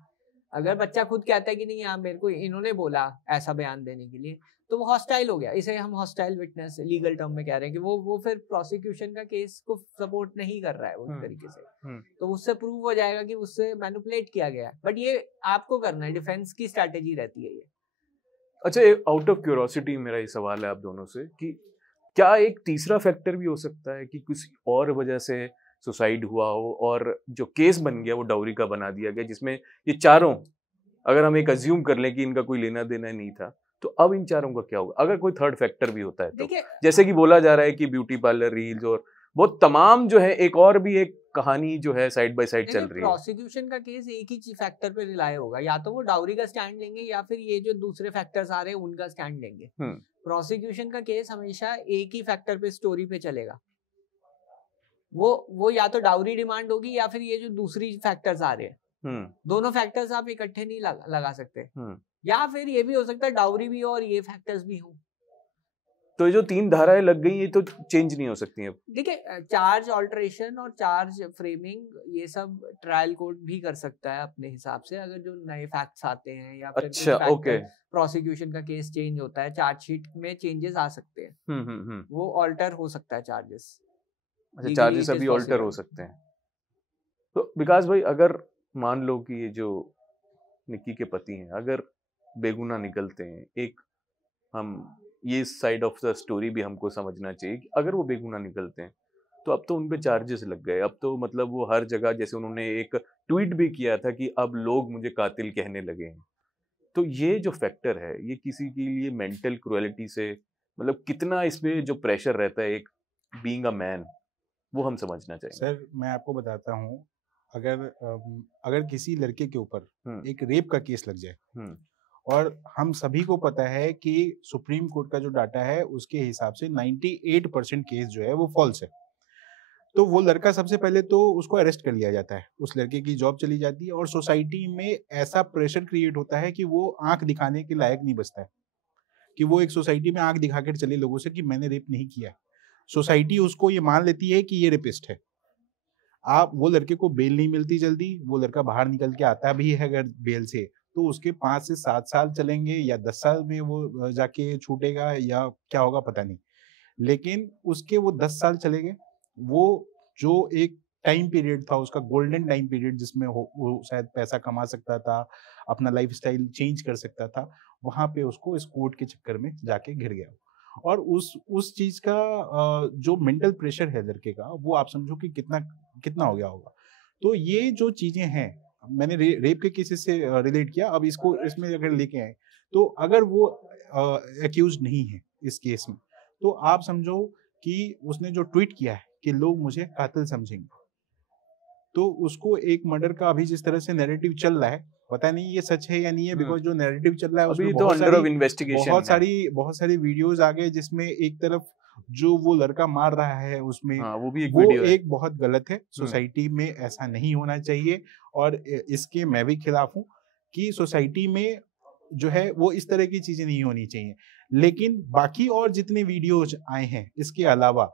अगर बच्चा खुद कहता है कि नहीं यार मेरे को इन्होंने बोला ऐसा बयान देने के लिए, तो वो हॉस्टाइल हो गया। इसे हम हॉस्टाइल विटनेस लीगल टर्म में कह रहे हैं कि वो फिर प्रोसिक्यूशन का केस को सपोर्ट नहीं कर रहा है उस तरीके से, तो उससे प्रूव हो जाएगा कि उससे मैनिपुलेट किया गया है। बट ये आपको करना है, डिफेंस की स्ट्रैटेजी रहती है ये। अच्छा, आउट ऑफ क्यूरोसिटी मेरा ये सवाल है आप दोनों से कि क्या एक तीसरा फैक्टर भी हो सकता है कि किसी और वजह से सुसाइड हुआ हो और जो केस बन गया वो डाउरी का बना दिया गया, जिसमें ये चारों, अगर हम एक अज्यूम कर लें कि इनका कोई लेना देना नहीं था, तो अब इन चारों का क्या होगा अगर कोई थर्ड फैक्टर भी होता है तो? जैसे कि बोला जा रहा है कि ब्यूटी पार्लर, रील्स और बहुत तमाम जो है, एक और भी एक कहानी जो है साइड बाय साइड चल रही है। प्रोसिक्यूशन का केस एक ही फैक्टर पे रिलाय होगा, या तो वो डाउरी का स्टैंड लेंगे या फिर ये जो दूसरे फैक्टर्स आ रहे हैं उनका स्टैंड लेंगे। प्रोसिक्यूशन का केस हमेशा एक ही फैक्टर पे, स्टोरी पे चलेगा। वो या तो डाउरी डिमांड होगी या फिर ये जो दूसरी फैक्टर्स आ रहे हैं, दोनों फैक्टर्स आप इकट्ठे नहीं लगा सकते। या फिर ये भी हो सकता है डाउरी भी और ये फैक्टर्स भी हो। तो ये जो 3 धाराएं लग गई ये तो चेंज नहीं हो सकती हैं। देखिए, चार्ज ऑल्टरेशन और चार्ज फ्रेमिंग ये सब ट्रायल कोर्ट भी कर सकता है अपने हिसाब से, अगर जो नए फैक्ट्स आते हैं या फिर अच्छा, ओके, प्रोसिक्यूशन का केस चेंज होता है, चार्जशीट में चेंजेस आ सकते हैं, वो ऑल्टर हो सकता है चार्जेस। अच्छा, चार्जेस अभी ऑल्टर हो सकते हैं। तो विकास भाई, अगर मान लो कि ये जो निक्की के पति हैं अगर बेगुनाह निकलते हैं, एक हम ये साइड ऑफ द स्टोरी भी हमको समझना चाहिए कि अगर वो बेगुनाह निकलते हैं तो अब तो उन पे चार्जेस लग गए, अब तो मतलब वो हर जगह, जैसे उन्होंने एक ट्वीट भी किया था कि अब लोग मुझे कातिल कहने लगे हैं। तो ये जो फैक्टर है ये किसी के लिए मेंटल क्रुएलिटी से मतलब कितना इसमें जो प्रेशर रहता है एक बीइंग अ मैन, वो हम समझना चाहिए। सर मैं आपको बताता हूँ, अगर किसी लड़के के ऊपर एक रेप का केस लग जाए और हम सभी को पता है कि सुप्रीम कोर्ट का जो डाटा है उसके हिसाब से 98% केस जो है वो फॉल्स है, तो वो लड़का सबसे पहले तो उसको अरेस्ट कर लिया जाता है, उस लड़के की जॉब चली जाती है और सोसाइटी में ऐसा प्रेशर क्रिएट होता है कि वो आंख दिखाने के लायक नहीं बचता है, कि वो एक सोसाइटी में आंख दिखा कर चले लोगों से कि मैंने रेप नहीं किया। सोसाइटी उसको ये मान लेती है कि ये रेपिस्ट है। आप वो लड़के को बेल नहीं मिलती जल्दी, वो लड़का बाहर निकल के आता भी है अगर बेल से तो उसके 5 से 7 साल चलेंगे या 10 साल में वो जाके छूटेगा या क्या होगा पता नहीं, लेकिन उसके वो 10 साल चलेंगे, वो जो एक टाइम पीरियड था उसका गोल्डन टाइम पीरियड जिसमें वो शायद पैसा कमा सकता था, अपना लाइफस्टाइल चेंज कर सकता था, वहां पे उसको इस कोर्ट के चक्कर में जाके घिर गया। और उस चीज का जो मेंटल प्रेशर है लड़के का, वो आप समझो कि कितना हो गया होगा। तो ये जो चीजें हैं मैंने रेप के केसेस से रिलेट किया, अब इसको इसमें अगर लेके आए तो अगर वो एक्यूज नहीं है इस केस में, तो आप समझो कि उसने जो ट्वीट किया है कि लोग मुझे कातिल समझेंगे, तो उसको एक मर्डर का अभी जिस तरह से नैरेटिव चल रहा है, पता नहीं ये सच है या नहीं है, बिकॉज जो नैरेटिव चल रहा है उसमें बहुत सारी वीडियोस आ गए जिसमें एक तरफ जो वो लड़का मार रहा है उसमें वो भी वो एक बहुत गलत है। सोसाइटी में ऐसा नहीं होना चाहिए और इसके मैं भी खिलाफ हूँ कि सोसाइटी में जो है वो इस तरह की चीजें नहीं होनी चाहिए। लेकिन बाकी और जितने वीडियोज आए हैं इसके अलावा,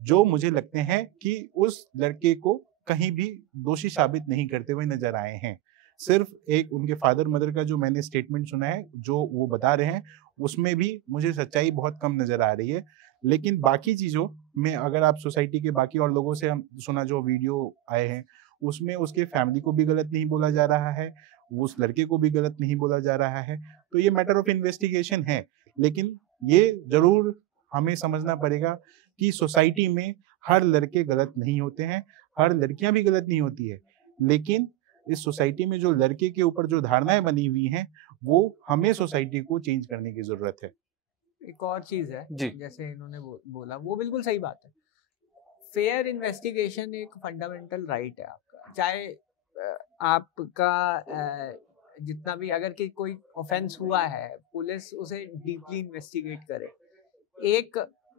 जो मुझे लगते हैं कि उस लड़के को कहीं भी दोषी साबित नहीं करते हुए नजर आए हैं। सिर्फ एक उनके फादर मदर का जो मैंने स्टेटमेंट सुना है, जो वो बता रहे हैं, उसमें भी मुझे सच्चाई बहुत कम नजर आ रही है। लेकिन बाकी चीजों में अगर आप सोसाइटी के बाकी और लोगों से हम सुना जो वीडियो आए हैं, उसमें उसके फैमिली को भी गलत नहीं बोला जा रहा है, उस लड़के को भी गलत नहीं बोला जा रहा है। तो ये मैटर ऑफ इन्वेस्टिगेशन है, लेकिन ये जरूर हमें समझना पड़ेगा कि सोसाइटी में हर लड़के गलत नहीं होते हैं, हर लड़कियां भी गलत नहीं होती है, लेकिन इस सोसाइटी में जो लड़के के ऊपर जो धारणाएं बनी हुई हैं वो हमें सोसाइटी को चेंज करने की जरूरत है। एक और चीज है जैसे इन्होंने बोला, वो बिल्कुल सही बात है। फेयर इन्वेस्टिगेशन एक फंडामेंटल राइट है आपका, चाहे आपका जितना भी अगर कि कोई ऑफेंस हुआ है, पुलिस उसे डीपली इन्वेस्टिगेट करे।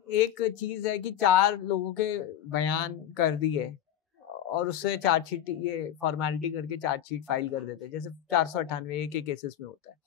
एक चीज है कि 4 लोगों के बयान कर दिए और उससे चार्जशीट, ये फॉर्मेलिटी करके चार्जशीट फाइल कर देते हैं, जैसे 498 के केसेस में होता है।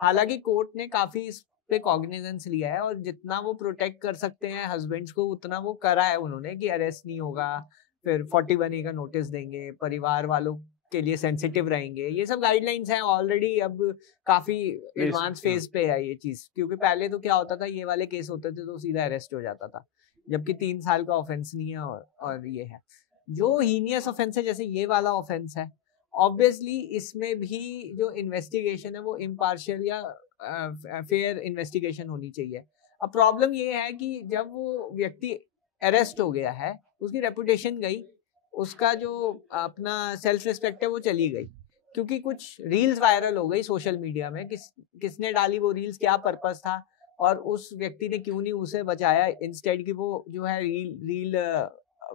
हालांकि कोर्ट ने काफी इस पे कॉग्निजेंस लिया है और जितना वो प्रोटेक्ट कर सकते हैं हस्बैंड्स को उतना वो करा है उन्होंने, कि अरेस्ट नहीं होगा, फिर 41A का नोटिस देंगे, परिवार वालों के लिए सेंसिटिव रहेंगे, ये सब गाइडलाइंस हैं ऑलरेडी। अब काफी एडवांस फेज पे है ये चीज, क्योंकि पहले तो क्या होता था, ये वाले केस होते थे तो सीधा अरेस्ट हो जाता था, जबकि 3 साल का ऑफेंस नहीं है। और ये है जो हीनियस ऑफेंस है, जैसे ये वाला ऑफेंस है, ऑब्वियसली इसमें भी जो इन्वेस्टिगेशन है वो इम्पार्शियल या फेयर इन्वेस्टिगेशन होनी चाहिए। अब प्रॉब्लम ये है कि जब वो व्यक्ति अरेस्ट हो गया है, उसकी रेपुटेशन गई, उसका जो अपना सेल्फ रिस्पेक्ट है वो चली गई, क्योंकि कुछ रील्स वायरल हो गई सोशल मीडिया में। किसने डाली वो रील्स, क्या पर्पस था, और उस व्यक्ति ने क्यों नहीं उसे बचाया, इंस्टेड की वो जो है रील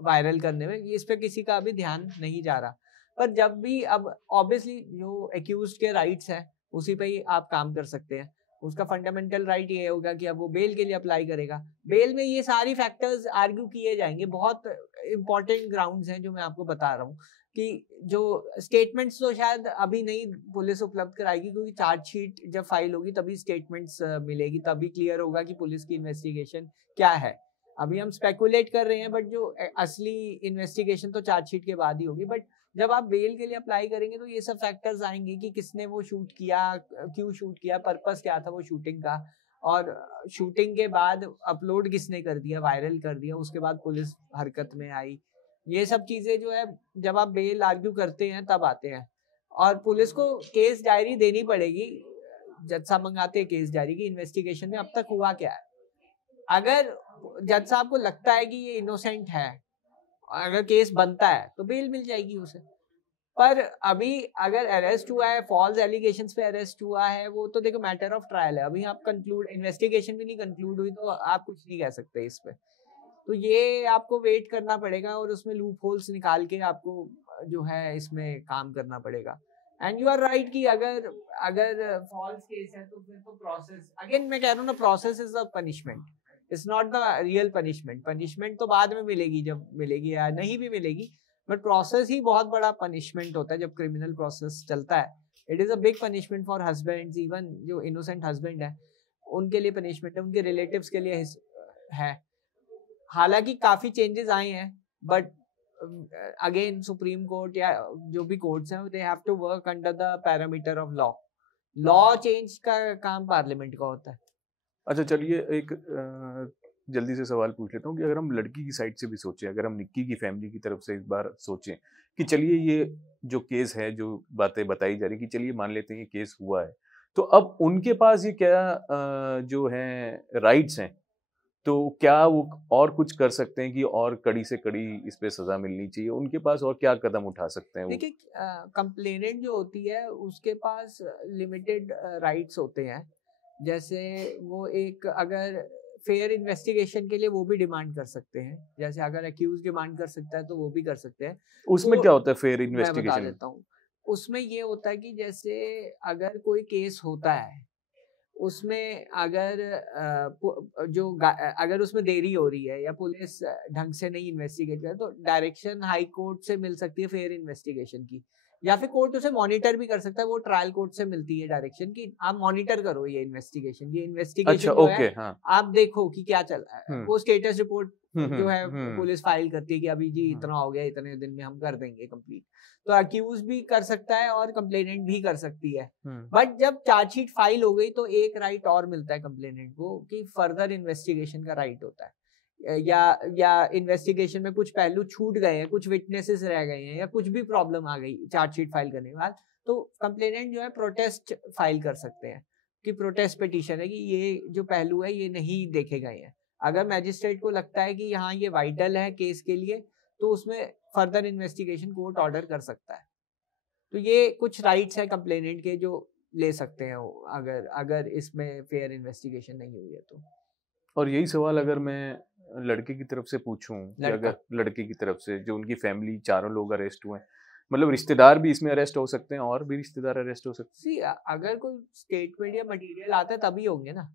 वायरल करने में, इस पे किसी का अभी ध्यान नहीं जा रहा। पर जब भी अब ऑब्वियसली जो एक्यूज्ड के राइट्स हैं उसी पे ही आप काम कर सकते हैं। उसका फंडामेंटल राइट ये होगा कि अब वो बेल के लिए अप्लाई करेगा। बेल में ये सारी फैक्टर्स आर्ग्यू किए जाएंगे। बहुत इंपॉर्टेंट ग्राउंड्स हैं जो मैं आपको बता रहा हूँ, कि जो स्टेटमेंट्स तो शायद अभी नहीं पुलिस उपलब्ध कराएगी, क्योंकि चार्जशीट जब फाइल होगी तभी स्टेटमेंट्स मिलेगी, तभी क्लियर होगा कि पुलिस की इन्वेस्टिगेशन क्या है। अभी हम स्पेकुलेट कर रहे हैं, बट जो असली इन्वेस्टिगेशन तो चार्जशीट के बाद ही होगी। बट जब आप बेल के लिए अप्लाई करेंगे तो ये सब फैक्टर्स आएंगे कि किसने वो शूट किया, क्यों शूट किया, पर्पस क्या था वो शूटिंग का, और शूटिंग के बाद अपलोड किसने कर दिया, वायरल कर दिया, उसके बाद पुलिस हरकत में आई। ये सब चीजें जो है जब आप बेल आर्ग्यू करते हैं तब आते हैं। और पुलिस को केस डायरी देनी पड़ेगी, जज साहब मंगाते हैं केस डायरी की, इन्वेस्टिगेशन में अब तक हुआ क्या है। अगर जज साहब को लगता है कि ये इनोसेंट है, अगर केस बनता है तो बेल मिल जाएगी उसे। पर अभी अगर अरेस्ट हुआ है, फॉल्स एलिगेशंस पे अरेस्ट हुआ है, वो तो देखो मैटर ऑफ ट्रायल है, अभी आप कंक्लूड, इन्वेस्टिगेशन भी नहीं कंक्लूड हुई तो आप कुछ नहीं कह सकते इस पे। तो ये आपको वेट करना पड़ेगा और उसमें लूप होल्स निकाल के आपको जो है इसमें काम करना पड़ेगा। एंड यू आर राइट कि अगर फॉल्स केस है तो फिर तो प्रोसेस, अगेन मैं कह रहा हूँ ना, process is the punishment, it's not the real punishment. Punishment तो बाद में मिलेगी, जब मिलेगी या नहीं भी मिलेगी, बट प्रोसेस ही बहुत बड़ा पनिशमेंट होता है जब क्रिमिनल प्रोसेस चलता है। It is a big punishment for husbands, even जो इनोसेंट हस्बैंड है उनके लिए पनिशमेंट है, उनके रिलेटिव्स के लिए है। हालांकि काफी चेंजेस आए हैं, बट अगेन सुप्रीम कोर्ट या जो भी कोर्ट्स हैं, they have to work under the parameter of law. Law change का काम पार्लियामेंट का होता है। अच्छा चलिए, एक जल्दी से सवाल पूछ लेता हूँ कि अगर हम लड़की की साइड से भी सोचें, अगर हम निक्की की फैमिली की तरफ से इस बार सोचें कि चलिए ये जो केस है, जो बातें बताई जा रही कि चलिए मान लेते हैं ये केस हुआ है, तो अब उनके पास ये क्या जो है राइट्स हैं, तो क्या वो और कुछ कर सकते हैं कि और कड़ी से कड़ी इस पे सजा मिलनी चाहिए? उनके पास और क्या कदम उठा सकते हैं वो? देखिए, कंप्लेनेंट जो होती है उसके पास लिमिटेड राइट्स होते हैं। जैसे वो एक अगर फेयर इन्वेस्टिगेशन के लिए वो भी डिमांड कर सकते हैं, जैसे अगर अक्यूज डिमांड कर सकता है तो वो भी कर सकते हैं। उसमें तो क्या होता है फेयर मैं बता इन्वेस्टिगेशन? देता हूँ। उसमें ये होता है कि जैसे अगर कोई केस होता है, उसमें अगर अगर उसमें देरी हो रही है या पुलिस ढंग से नहीं इन्वेस्टिगेट करे, तो डायरेक्शन हाई कोर्ट से मिल सकती है फेयर इन्वेस्टिगेशन की, या फिर कोर्ट उसे मॉनिटर भी कर सकता है। वो ट्रायल कोर्ट से मिलती है डायरेक्शन की आप मॉनिटर करो ये इन्वेस्टिगेशन, ये इन्वेस्टिगेशन अच्छा, जो ओके, है हाँ। आप देखो कि क्या चल रहा है। वो स्टेटस रिपोर्ट जो है हम्म। पुलिस फाइल करती है कि अभी जी इतना हो गया, इतने दिन में हम कर देंगे कंप्लीट। तो अक्यूज भी कर सकता है और कंप्लेनेंट भी कर सकती है। बट जब चार्जशीट फाइल हो गई तो एक राइट और मिलता है कंप्लेनेंट को कि फर्दर इन्वेस्टिगेशन का राइट होता है, या इन्वेस्टिगेशन में कुछ पहलू छूट गए हैं, कुछ विटनेसेस रह गए हैं, या कुछ भी प्रॉब्लम आ गई चार्जशीट फाइल करने के बाद, तो कंप्लेनेंट जो है प्रोटेस्ट फाइल कर सकते हैं कि प्रोटेस्ट पिटीशन है कि ये जो पहलू है ये नहीं देखे गए हैं। अगर मैजिस्ट्रेट को लगता है कि हाँ ये वाइटल है केस के लिए, तो उसमें फर्दर इन्वेस्टिगेशन कोर्ट ऑर्डर कर सकता है। तो ये कुछ राइट्स है कंप्लेनेंट के जो ले सकते हैं वो, अगर इसमें फेयर इन्वेस्टिगेशन नहीं हुई है तो। और यही सवाल अगर मैं लड़के की तरफ से पूछूं कि अगर लड़के की तरफ से जो उनकी फैमिली चारों लोग अरेस्ट हुए, मतलब रिश्तेदार भी इसमें अरेस्ट हो सकते हैं और भी रिश्तेदार अरेस्ट हो सकते हैं? अगर कोई स्टेटमेंट या मटेरियल आता है तभी होंगे ना।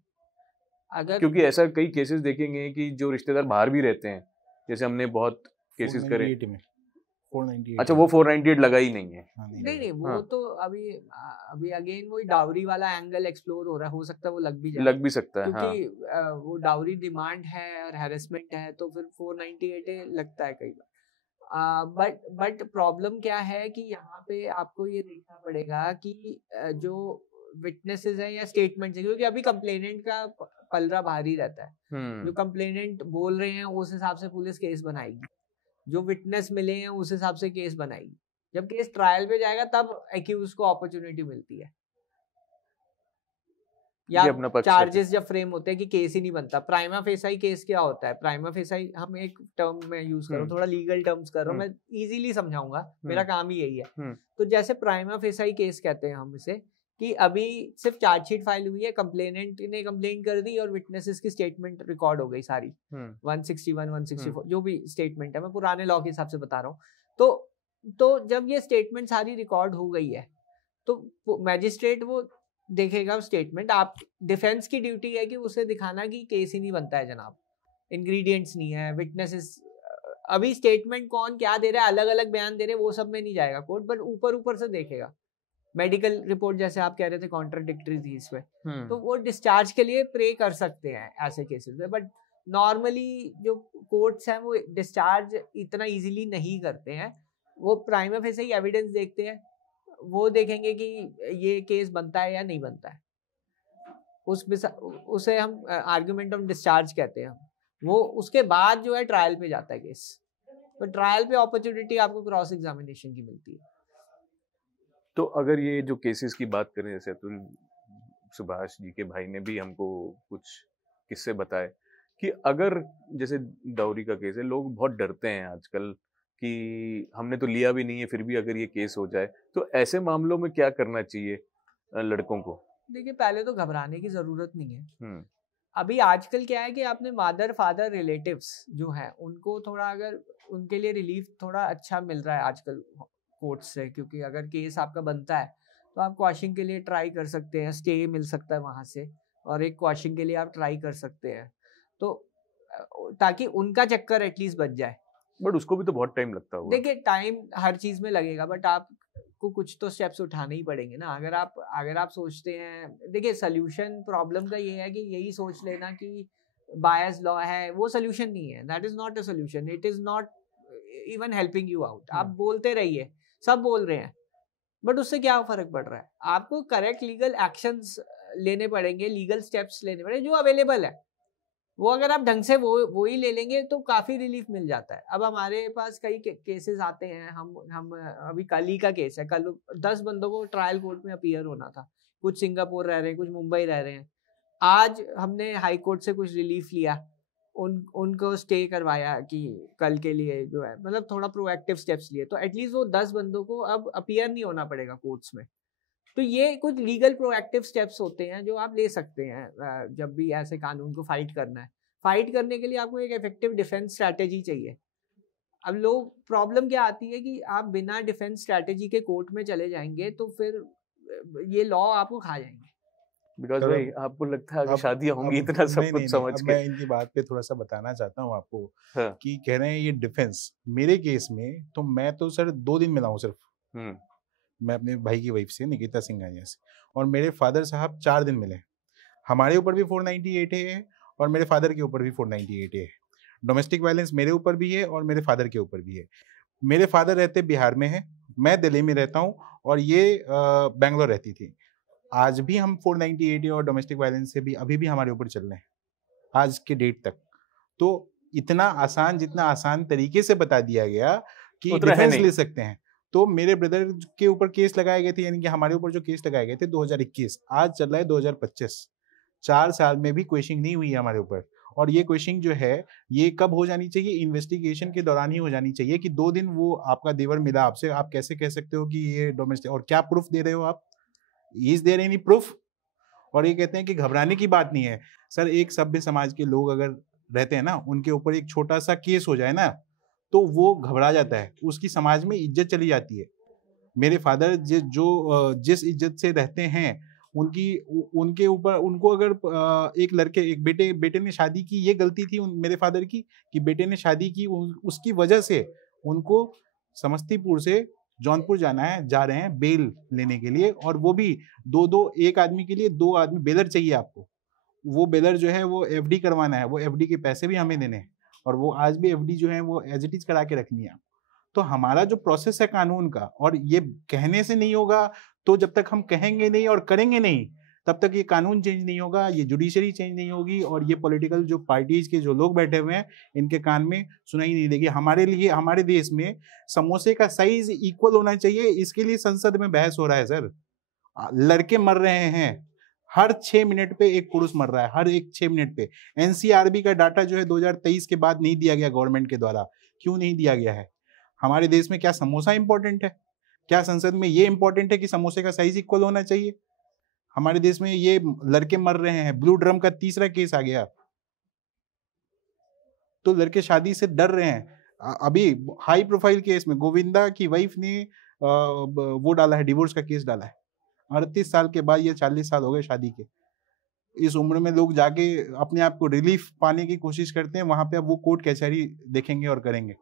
अगर क्योंकि ऐसा कई केसेस देखेंगे कि जो रिश्तेदार बाहर भी रहते हैं, जैसे हमने बहुत केसेस करे। 498 अच्छा, वो 498 लगा ही नहीं है। नहीं वो तो अभी अगेन वही डाउरी वाला एंगल एक्सप्लोर हो रहा है, हो सकता है वो लग भी जाए। लग भी सकता है, क्योंकि वो डाउरी डिमांड है और हैरेसमेंट है, तो फिर 498 लगता है कई बार। बट प्रॉब्लम क्या है कि यहाँ पे आपको ये देखना पड़ेगा कि जो विटनेसेस हैं या स्टेटमेंट्स हैं, क्योंकि अभी कंप्लेनेंट का पलड़ा भारी रहता है। जो कंप्लेनेंट बोल रहे हैं उस हिसाब से पुलिस केस बनाएगी, जो विटनेस मिले हैं उस हिसाब से केस बनाएगी। जब केस ट्रायल पे जाएगा तब एक्यूज को अपॉर्चुनिटी मिलती है, या चार्जेस जब फ्रेम होते हैं कि केस ही नहीं बनता। प्राइमा फेसाई केस क्या होता है? प्राइमा फेसाई हम एक टर्म में यूज कर रहा हूँ, थोड़ा लीगल टर्म्स कर रहा हूँ, मैं इजीली समझाऊंगा, मेरा काम ही यही है। तो जैसे प्राइमा फेसाई केस कहते हैं हम इसे, कि अभी सिर्फ चार्जशीट फाइल हुई है, कंप्लेनेंट ने कंप्लेंट कर दी और विटनेसेस की स्टेटमेंट रिकॉर्ड हो गई सारी, 161 164 जो भी स्टेटमेंट है, मैं पुराने लॉ के हिसाब से बता रहा हूँ। तो जब ये स्टेटमेंट सारी रिकॉर्ड हो गई है तो मैजिस्ट्रेट वो देखेगा स्टेटमेंट। आप डिफेंस की ड्यूटी है कि उसे दिखाना कि केस ही नहीं बनता है जनाब, इंग्रेडिएंट्स नहीं है, विटनेसेस। अभी स्टेटमेंट कौन क्या दे रहा है, अलग अलग बयान दे रहे हैं, वो सब में नहीं जाएगा कोर्ट, बट ऊपर से देखेगा। मेडिकल रिपोर्ट जैसे आप कह रहे थे कॉन्ट्राडिक्टरी थी इसमें, तो वो डिस्चार्ज के लिए प्रे कर सकते हैं ऐसे केसेस में। बट नॉर्मली जो कोर्ट्स हैं वो डिस्चार्ज इतना इजीली नहीं करते हैं, वो प्राइमा फेसी ही एविडेंस देखते हैं, वो देखेंगे कि ये केस बनता है या नहीं बनता है, उसे हम आर्गुमेंट ऑफ डिस्चार्ज कहते हैं। वो उसके बाद जो है ट्रायल पे जाता है केस, तो ट्रायल पे अपॉर्चुनिटी आपको क्रॉस एग्जामिनेशन की मिलती है। तो अगर ये जो केसेस की बात करें, जैसे अतुल सुभाष जी के भाई ने भी हमको कुछ किस्से बताए कि अगर जैसे डाउरी का केस है, लोग बहुत डरते हैं आजकल कि हमने तो लिया भी नहीं है, फिर भी अगर ये केस हो जाए, तो ऐसे मामलों में क्या करना चाहिए लड़कों को? देखिए, पहले तो घबराने की जरूरत नहीं है। अभी आजकल क्या है कि आपने मदर फादर रिलेटिव्स जो है उनको थोड़ा, अगर उनके लिए रिलीफ थोड़ा अच्छा मिल रहा है आजकल कोर्ट से, क्योंकि अगर केस आपका बनता है तो आप क्वाशिंग के लिए ट्राई कर सकते हैं, स्टे मिल सकता है वहां से, और एक क्वाशिंग के लिए आप ट्राई कर सकते हैं, तो ताकि उनका चक्कर एटलीस्ट बच जाए। बट उसको भी तो बहुत टाइम लगता होगा। देखिए, टाइम हर चीज में लगेगा, बट आपको कुछ तो स्टेप्स उठाने ही पड़ेंगे ना। अगर आप सोचते हैं, देखिए सोल्यूशन प्रॉब्लम का ये है कि यही सोच लेना कि बायस लॉ है, वो सोल्यूशन नहीं है। That is not a solution, it is not even helping you out. आप बोलते रहिए, सब बोल रहे हैं, बट उससे क्या फर्क पड़ रहा है? आपको करेक्ट लीगल एक्शंस लेने पड़ेंगे, लीगल स्टेप्स लेने पड़ेंगे जो अवेलेबल है। वो अगर आप ढंग से वो ही ले लेंगे तो काफी रिलीफ मिल जाता है। अब हमारे पास कई केसेस आते हैं, हम अभी कल ही का केस है, कल 10 बंदों को ट्रायल कोर्ट में अपीयर होना था, कुछ सिंगापुर रह रहे हैं, कुछ मुंबई रह रहे हैं। आज हमने हाई कोर्ट से कुछ रिलीफ लिया, उनको स्टे करवाया कि कल के लिए जो है, मतलब थोड़ा प्रोएक्टिव स्टेप्स लिए, तो एटलीस्ट वो 10 बंदों को अब अपीयर नहीं होना पड़ेगा कोर्ट्स में। तो ये कुछ लीगल प्रोएक्टिव स्टेप्स होते हैं जो आप ले सकते हैं जब भी ऐसे कानून को फाइट करना है। फाइट करने के लिए आपको एक इफेक्टिव डिफेंस स्ट्रैटेजी चाहिए। अब लोग प्रॉब्लम क्या आती है कि आप बिना डिफेंस स्ट्रैटेजी के कोर्ट में चले जाएंगे तो फिर ये लॉ आपको खा जाएंगे। बिकॉज़ भाई आपको लगता है कि शादियां होंगी इतना सब कुछ समझ के। मैं इनकी बात पे थोड़ा सा बताना चाहता हूँ आपको। हाँ। कि कह रहे हैं ये डिफेंस, मेरे केस में तो मैं तो सर 2 दिन मिला हूँ सिर्फ। मैं अपने भाई की वाइफ से, निकिता सिंघानिया से, और मेरे फादर साहब 4 दिन मिले। हमारे ऊपर भी 498A है और मेरे फादर के ऊपर भी 498A है। डोमेस्टिक वायलेंस मेरे ऊपर भी है और मेरे फादर के ऊपर भी है। मेरे फादर रहते बिहार में है, मैं दिल्ली में रहता हूँ और ये बेंगलोर रहती थी। आज भी हम 498A और डोमेस्टिक वायलेंस से भी अभी भी हमारे ऊपर चल रहे हैं आज के डेट तक। तो इतना आसान, जितना आसान तरीके से बता दिया गया कि डिफेंस ले सकते हैं। तो मेरे ब्रदर के ऊपर केस लगाए गए थे, यानी कि हमारे ऊपर जो केस लगाए गए थे 2021, आज चल रहा है 2025। 4 साल में भी क्वेश्चनिंग नहीं हुई है हमारे ऊपर। और ये क्वेश्चनिंग जो है ये कब हो जानी चाहिए? इन्वेस्टिगेशन के दौरान ही हो जानी चाहिए। कि 2 दिन वो आपका देवर मिला आपसे, आप कैसे कह सकते हो कि ये डोमेस्टिक, और क्या प्रूफ दे रहे हो आप? Is there any proof? और ये कहते हैं कि घबराने की बात नहीं है। सर, एक सभ्य समाज के लोग अगर रहते हैं ना, उनके ऊपर एक छोटा सा केस हो जाए ना तो वो घबरा जाता है, उसकी समाज में इज्जत चली जाती है। मेरे फादर जिस इज्जत से रहते हैं उनके ऊपर, उनको अगर एक लड़के, एक बेटे ने शादी की, ये गलती थी मेरे फादर की कि बेटे ने शादी की, उसकी वजह से उनको समस्तीपुर से जौनपुर जा रहे हैं बेल लेने के लिए, और वो भी 2-2, एक आदमी के लिए 2 आदमी बेलर चाहिए आपको। वो बेलर जो है वो एफडी करवाना है, वो एफडी के पैसे भी हमें देने हैं, और वो आज भी एफडी जो है वो एज इट इज करा के रखनी है। तो हमारा जो प्रोसेस है कानून का, और ये कहने से नहीं होगा, तो जब तक हम कहेंगे नहीं और करेंगे नहीं तब तक ये कानून चेंज नहीं होगा, ये जुडिशरी चेंज नहीं होगी, और ये पॉलिटिकल जो पार्टीज के जो लोग बैठे हुए हैं इनके कान में सुनाई नहीं देगी। हमारे लिए, हमारे देश में समोसे का साइज इक्वल होना चाहिए, इसके लिए संसद में बहस हो रहा है सर। लड़के मर रहे हैं, हर 6 मिनट पे एक पुरुष मर रहा है, हर एक 6 मिनट पे। एनसीआरबी का डाटा जो है 2023 के बाद नहीं दिया गया गवर्नमेंट के द्वारा। क्यों नहीं दिया गया है? हमारे देश में क्या समोसा इंपॉर्टेंट है? क्या संसद में ये इंपॉर्टेंट है कि समोसे का साइज इक्वल होना चाहिए? हमारे देश में ये लड़के मर रहे हैं। ब्लू ड्रम का 3रा केस आ गया, तो लड़के शादी से डर रहे हैं। अभी हाई प्रोफाइल केस में गोविंदा की वाइफ ने वो डाला है, डिवोर्स का केस डाला है। 38 साल के बाद, ये 40 साल हो गए शादी के, इस उम्र में लोग जाके अपने आप को रिलीफ पाने की कोशिश करते हैं। वहां पे अब वो कोर्ट कचहरी देखेंगे और करेंगे।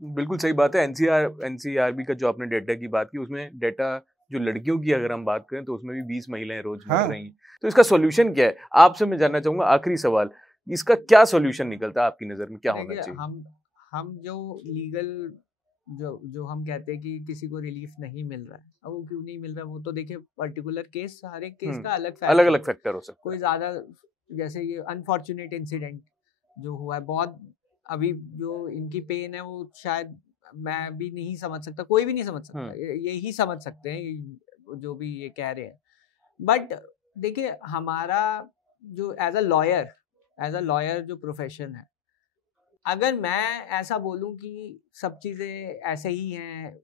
बिल्कुल सही बात है। एनसीआरबी का जो आपने डेटा की बात की, उसमें डेटा जो लड़कियों की अगर हम बात करें तो उसमें भी 20 महिलाएं रोज मर रही हैं। तो इसका सॉल्यूशन क्या है? आपसे मैं जानना चाहूंगा, आखिरी सवाल, इसका क्या सॉल्यूशन निकलता है आपकी नजर में? क्या होना चाहिए? हम जो लीगल जो हम कहते हैं कि किसी को रिलीफ नहीं मिल रहा है, अब वो क्यों नहीं मिल रहा है वो तो देखिए पर्टिकुलर केस, हर एक केस का अलग फैक्टर हो सकता है। कोई ज्यादा, जैसे ये अनफॉर्चुनेट इंसिडेंट जो हुआ है, बहुत अभी जो इनकी पेन है वो शायद मैं भी नहीं समझ सकता, कोई भी नहीं समझ सकता, यही समझ सकते हैं जो भी ये कह रहे हैं। बट देखिए, हमारा जो एज अ लॉयर जो प्रोफेशन है, अगर मैं ऐसा बोलूं कि सब चीज़ें ऐसे ही हैं,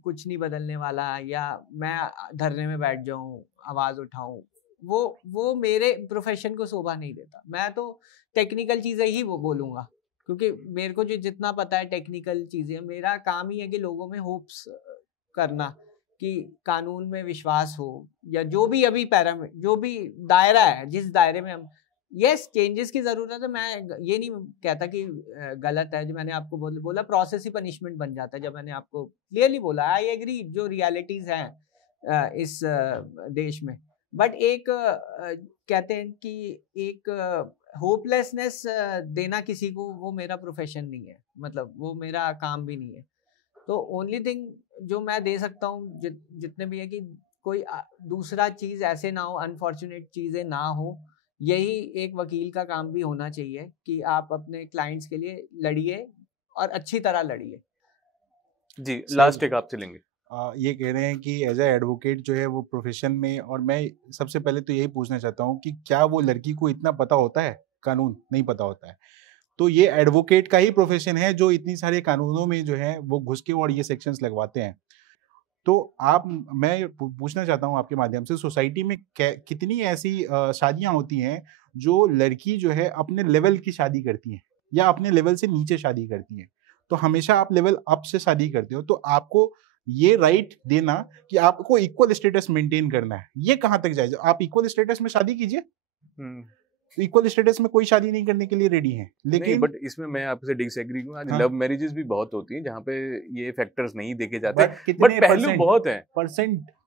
कुछ नहीं बदलने वाला, या मैं धरने में बैठ जाऊं, आवाज़ उठाऊं, वो मेरे प्रोफेशन को शोभा नहीं देता। मैं तो टेक्निकल चीज़ें ही वो बोलूँगा, क्योंकि मेरे को जो जितना पता है टेक्निकल चीज़ें, मेरा काम ही है कि लोगों में होप्स करना कि कानून में विश्वास हो, या जो भी अभी जो भी दायरा है, जिस दायरे में हम, यस चेंजेस की ज़रूरत है। मैं ये नहीं कहता कि गलत है, जो मैंने आपको बोला प्रोसेस ही पनिशमेंट बन जाता है, जब मैंने आपको क्लियरली बोला आई एग्री, जो रियलिटीज़ हैं इस देश में। बट एक कहते हैं कि एक होपलेसनेस देना किसी को, वो मेरा प्रोफेशन नहीं है, मतलब वो मेरा काम भी नहीं है। तो ओनली थिंग जो मैं दे सकता हूँ जितने भी है कि कोई दूसरा चीज़ ऐसे ना हो, अनफॉर्चुनेट चीज़ें ना हो। यही एक वकील का काम भी होना चाहिए कि आप अपने क्लाइंट्स के लिए लड़िए और अच्छी तरह लड़िए। जी, लास्ट एक आपसे लेंगे। ये कह रहे हैं कि एज ए एडवोकेट जो है वो प्रोफेशन में, और मैं सबसे पहले तो यही पूछना चाहता हूँ कि क्या वो लड़की को इतना पता होता है कानून नहीं पता होता है। तो ये एडवोकेट का ही प्रोफेशन है जो इतनी सारे कानूनों में जो है वो घुस के और ये सेक्शंस लगवाते हैं। तो मैं पूछना चाहता हूँ आपके माध्यम से, सोसाइटी में कितनी ऐसी शादियां होती हैं जो लड़की जो है अपने लेवल की शादी करती हैं या अपने लेवल से नीचे शादी करती हैं? तो हमेशा आप लेवल अप से शादी करते हो, तो आपको ये राइट देना कि आपको इक्वल स्टेटस मेंटेन करना है, ये कहाँ तक जायज? आप इक्वल स्टेटस में शादी कीजिए, इक्वल स्टेटस में कोई शादी नहीं करने के लिए रेडी है। लेकिन बट इसमें मैं आपसे डिसएग्री हूँ। आज हाँ। लव मैरिजेस भी बहुत होती हैं जहाँ पे ये फैक्टर्स नहीं देखे जाते, बट पहलू बहुत हैं।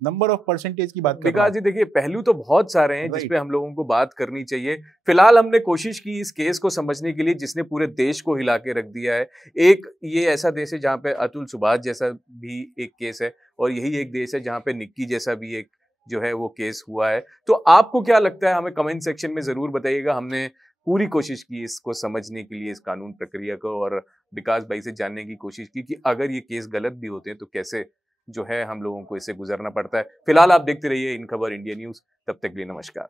नंबर ऑफ परसेंटेज की बात कर रहा विकास जी देखिए, पहलू तो बहुत सारे हैं जिसपे हम लोगों को बात करनी चाहिए। फिलहाल हमने कोशिश की इस केस को समझने के लिए जिसने पूरे देश को हिला के रख दिया है। एक ये ऐसा देश है जहाँ पे अतुल सुभाष जैसा भी एक केस है, और यही एक देश है जहाँ पे निक्की जैसा भी एक जो है वो केस हुआ है। तो आपको क्या लगता है, हमें कमेंट सेक्शन में जरूर बताइएगा। हमने पूरी कोशिश की इसको समझने के लिए, इस कानून प्रक्रिया को, और विकास भाई से जानने की कोशिश की कि अगर ये केस गलत भी होते हैं तो कैसे जो है हम लोगों को इससे गुजरना पड़ता है। फिलहाल आप देखते रहिए इन खबर इंडिया न्यूज। तब तक के लिए नमस्कार।